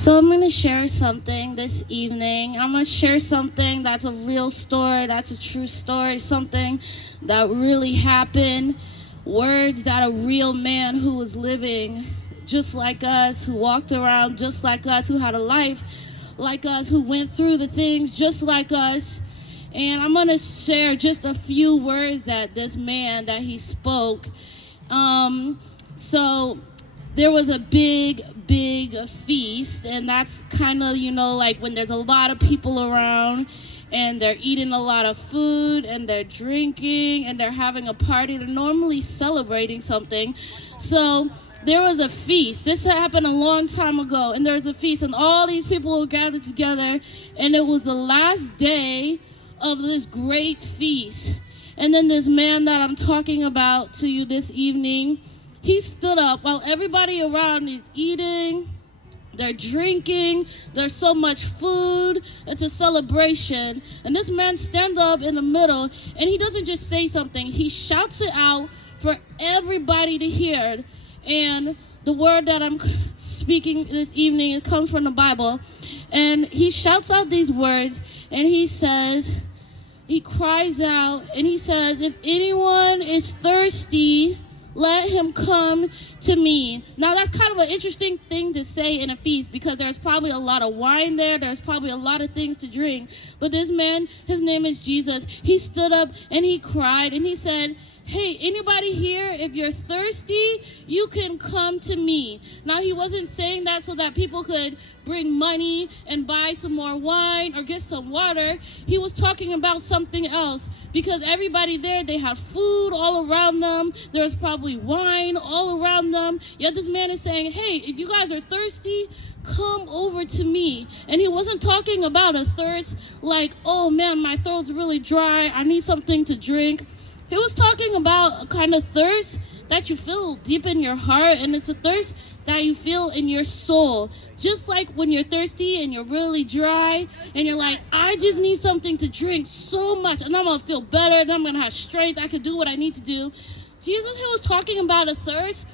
So I'm going to share something this evening. I'm going to share something that's a real story, that's a true story, something that really happened, words that a real man who was living just like us, who walked around just like us, who had a life like us, who went through the things just like us. And I'm going to share just a few words that this man, that he spoke. So there was a big feast, and that's kind of, like when there's a lot of people around and they're eating a lot of food and they're drinking and they're having a party. They're normally celebrating something. So there was a feast. This happened a long time ago, and there was a feast, and all these people were gathered together, and it was the last day of this great feast. And then this man that I'm talking about to you this evening, he stood up while everybody around is eating, they're drinking, there's so much food, it's a celebration. And this man stands up in the middle, and he doesn't just say something, he shouts it out for everybody to hear. And the word that I'm speaking this evening, it comes from the Bible. And he shouts out these words, and he cries out, and he says, "If anyone is thirsty, let him come to me." Now, that's kind of an interesting thing to say in a feast, because there's probably a lot of wine there. There's probably a lot of things to drink. But this man, his name is Jesus. He stood up and he cried and he said, "Hey, anybody here, if you're thirsty, you can come to me." Now, he wasn't saying that so that people could bring money and buy some more wine or get some water. He was talking about something else, because everybody there, they had food all around them. There was probably wine all around them. Yet this man is saying, "Hey, if you guys are thirsty, come over to me." And he wasn't talking about a thirst like, "Oh man, my throat's really dry, I need something to drink." He was talking about a kind of thirst that you feel deep in your heart, and it's a thirst that you feel in your soul. Just like when you're thirsty and you're really dry and you're like, "I just need something to drink so much and I'm going to feel better and I'm going to have strength. I can do what I need to do." Jesus, he was talking about a thirst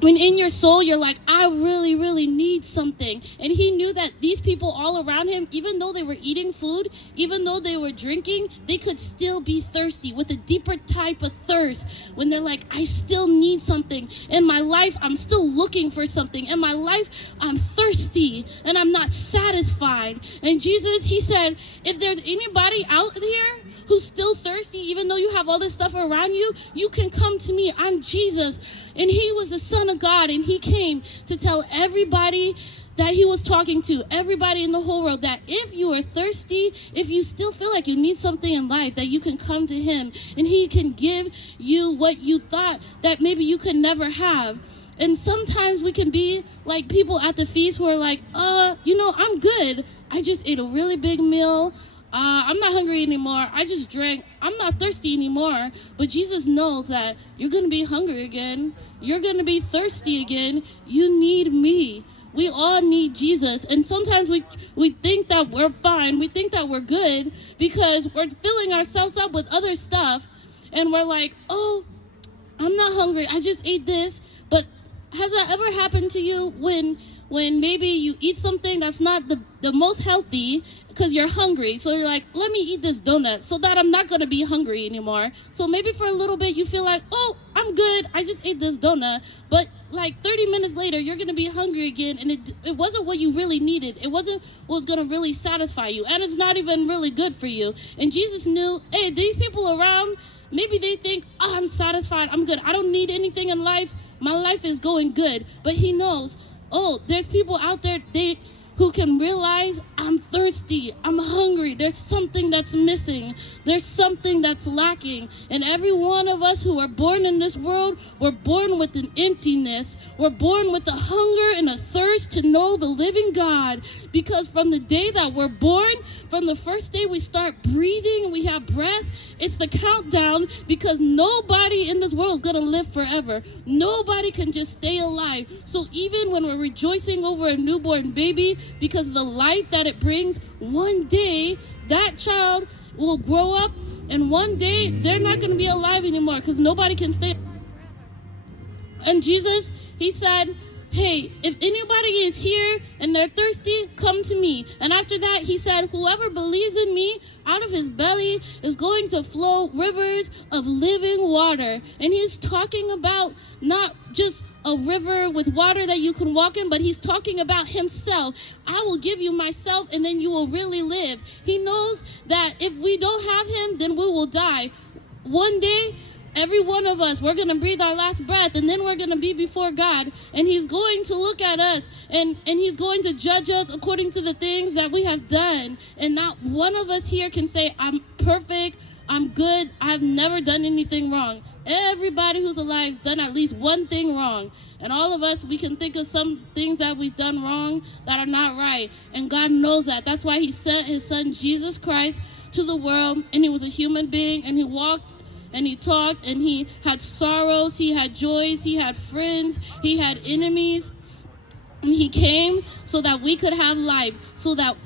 when in your soul you're like, "I really need something." And he knew that these people all around him, even though they were eating food, even though they were drinking, they could still be thirsty with a deeper type of thirst, when they're like, "I still need something in my life. I'm still looking for something in my life. I'm thirsty and I'm not satisfied." And Jesus, he said, if there's anybody out here who's still thirsty, even though you have all this stuff around you, you can come to me. I'm Jesus. And he was the Son of God, and he came to tell everybody that he was talking to, everybody in the whole world, that if you are thirsty, if you still feel like you need something in life, that you can come to him, and he can give you what you thought that maybe you could never have. And sometimes we can be like people at the feast who are like, I'm good. I just ate a really big meal. I'm not hungry anymore. I just drank. I'm not thirsty anymore. But Jesus knows that you're going to be hungry again. You're going to be thirsty again. You need me. We all need Jesus. And sometimes we think that we're fine. We think that we're good because we're filling ourselves up with other stuff. And we're like, "Oh, I'm not hungry. I just ate this." But has that ever happened to you when maybe you eat something that's not the most healthy because you're hungry? So you're like, "Let me eat this donut so that I'm not going to be hungry anymore." So maybe for a little bit you feel like, "Oh, I'm good. I just ate this donut." But like 30 minutes later, you're going to be hungry again, and it wasn't what you really needed. It wasn't what was going to really satisfy you, and it's not even really good for you. And Jesus knew, hey, these people around, maybe they think, "Oh, I'm satisfied. I'm good. I don't need anything in life. My life is going good." But he knows, oh, there's people out there who can realize, "I'm thirsty, I'm hungry, there's something that's missing, there's something that's lacking." And every one of us who are born in this world, we're born with an emptiness. We're born with a hunger and a thirst to know the living God. Because from the day that we're born, from the first day we start breathing and we have breath, it's the countdown, because nobody in this world is going to live forever. Nobody can just stay alive. So even when we're rejoicing over a newborn baby, because of the life that it brings, one day that child will grow up, and one day they're not going to be alive anymore because nobody can stay alive forever. And Jesus, he said, hey, if anybody is here and they're thirsty, come to me. And after that, he said, whoever believes in me, out of his belly is going to flow rivers of living water. And he's talking about not just a river with water that you can walk in, but he's talking about himself. I will give you myself, and then you will really live. He knows that if we don't have him, then we will die. One day, every one of us, we're going to breathe our last breath, and then we're going to be before God, and he's going to look at us, and he's going to judge us according to the things that we have done. And not one of us here can say, I'm perfect, I'm good, I've never done anything wrong. Everybody who's alive has done at least one thing wrong. And all of us, we can think of some things that we've done wrong that are not right. And God knows that. That's why he sent his son, Jesus Christ, to the world. And he was a human being, and he walked and he talked, and he had sorrows, he had joys, he had friends, he had enemies. And he came so that we could have life, so that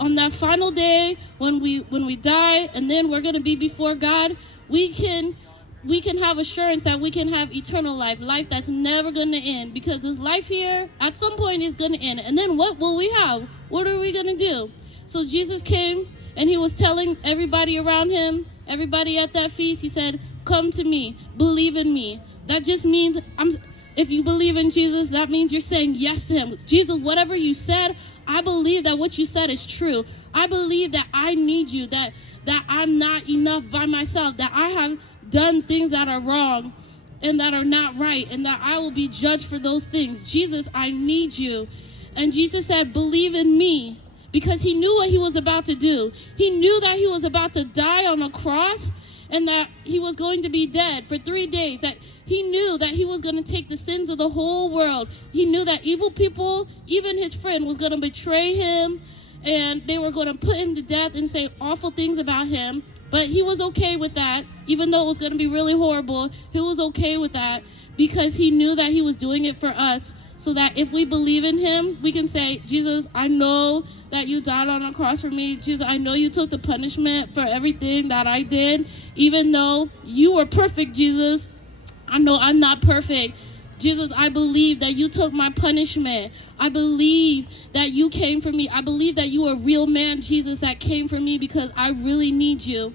on that final day when we die, and then we're going to be before God, we can have assurance that we can have eternal life that's never going to end, because this life here at some point is going to end. And then what will we have? What are we going to do? So Jesus came, and he was telling everybody around him, everybody at that feast, he said, come to me, believe in me. That just means, if you believe in Jesus, that means you're saying yes to him. Jesus, whatever you said, I believe that what you said is true. I believe that I need you, that I'm not enough by myself, that I have done things that are wrong and that are not right, and that I will be judged for those things. Jesus, I need you. And Jesus said, believe in me, because he knew what he was about to do. He knew that he was about to die on a cross, and that he was going to be dead for 3 days, that he knew that he was going to take the sins of the whole world. He knew that evil people, even his friend, was going to betray him, and they were going to put him to death and say awful things about him. But he was okay with that, even though it was going to be really horrible. He was okay with that because he knew that he was doing it for us, so that if we believe in him, we can say, Jesus, I know that you died on a cross for me. Jesus, I know you took the punishment for everything that I did, even though you were perfect, Jesus. I know I'm not perfect. Jesus, I believe that you took my punishment. I believe that you came for me. I believe that you are a real man, Jesus, that came for me because I really need you.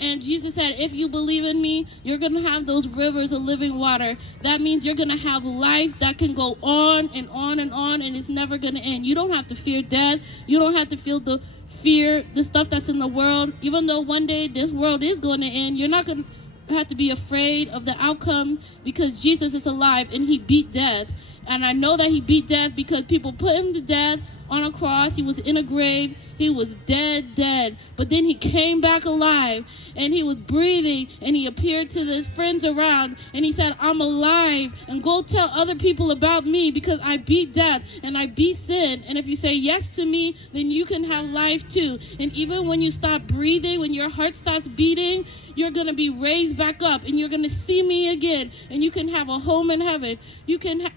And Jesus said, if you believe in me, you're going to have those rivers of living water. That means you're going to have life that can go on and on and on, and it's never going to end. You don't have to fear death. You don't have to feel the stuff that's in the world. Even though one day this world is going to end, you're not going to have to be afraid of the outcome, because Jesus is alive and he beat death. And I know that he beat death because people put him to death on a cross. He was in a grave. He was dead. But then he came back alive, and he was breathing, and he appeared to his friends around, and he said, I'm alive, and go tell other people about me, because I beat death and I beat sin. And if you say yes to me, then you can have life too. And even when you stop breathing, when your heart stops beating, you're going to be raised back up, and you're going to see me again, and you can have a home in heaven.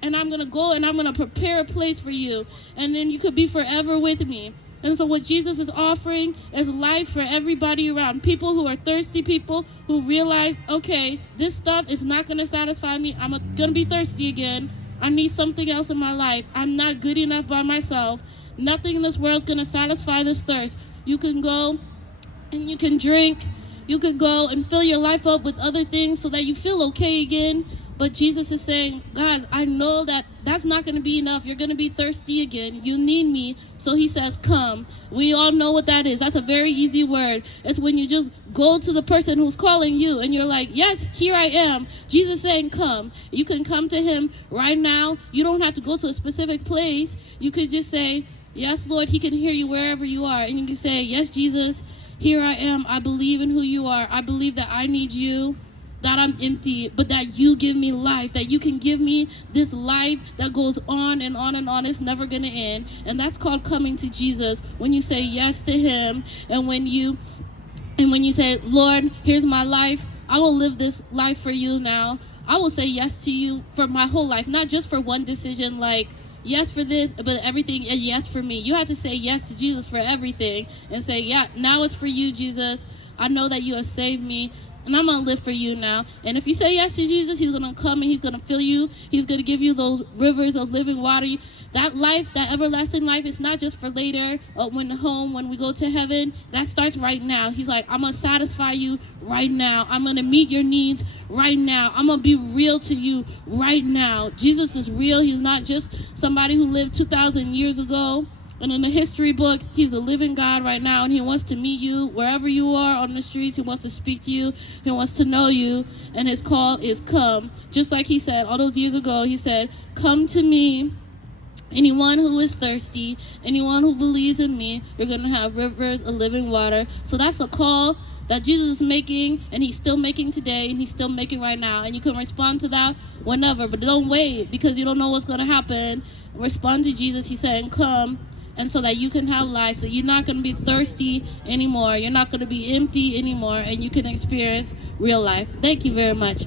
And I'm going to go, and I'm going to prepare a place for you, and then you could be forever with me. And so what Jesus is offering is life for everybody around. People who are thirsty, people who realize, okay, this stuff is not going to satisfy me. I'm going to be thirsty again. I need something else in my life. I'm not good enough by myself. Nothing in this world is going to satisfy this thirst. You can go and you can drink. You could go and fill your life up with other things so that you feel okay again. But Jesus is saying, guys, I know that that's not going to be enough. You're going to be thirsty again. You need me. So he says, come. We all know what that is. That's a very easy word. It's when you just go to the person who's calling you and you're like, yes, here I am. Jesus saying, come. You can come to him right now. You don't have to go to a specific place. You could just say, yes, Lord. He can hear you wherever you are. And you can say, yes, Jesus, here I am. I believe in who you are. I believe that I need you, that I'm empty, but that you give me life, that you can give me this life that goes on and on and on. It's never going to end. And that's called coming to Jesus. When you say yes to him, and when you say, Lord, here's my life. I will live this life for you now. I will say yes to you for my whole life, not just for one decision, like yes for this, but everything, and yes for me. You have to say yes to Jesus for everything and say, yeah, now it's for you, Jesus. I know that you have saved me. And I'm going to live for you now. And if you say yes to Jesus, he's going to come and he's going to fill you. He's going to give you those rivers of living water. That life, that everlasting life, is not just for later or when we go to heaven. That starts right now. He's like, I'm going to satisfy you right now. I'm going to meet your needs right now. I'm going to be real to you right now. Jesus is real. He's not just somebody who lived 2,000 years ago. And in the history book, he's the living God right now, and he wants to meet you wherever you are on the streets. He wants to speak to you. He wants to know you, and his call is come. Just like he said all those years ago, he said, come to me, anyone who is thirsty, anyone who believes in me, you're going to have rivers of living water. So that's a call that Jesus is making, and he's still making today, and he's still making right now. And you can respond to that whenever, but don't wait because you don't know what's going to happen. Respond to Jesus. He's saying, come. And so that you can have life, so you're not going to be thirsty anymore. You're not going to be empty anymore, and you can experience real life. Thank you very much.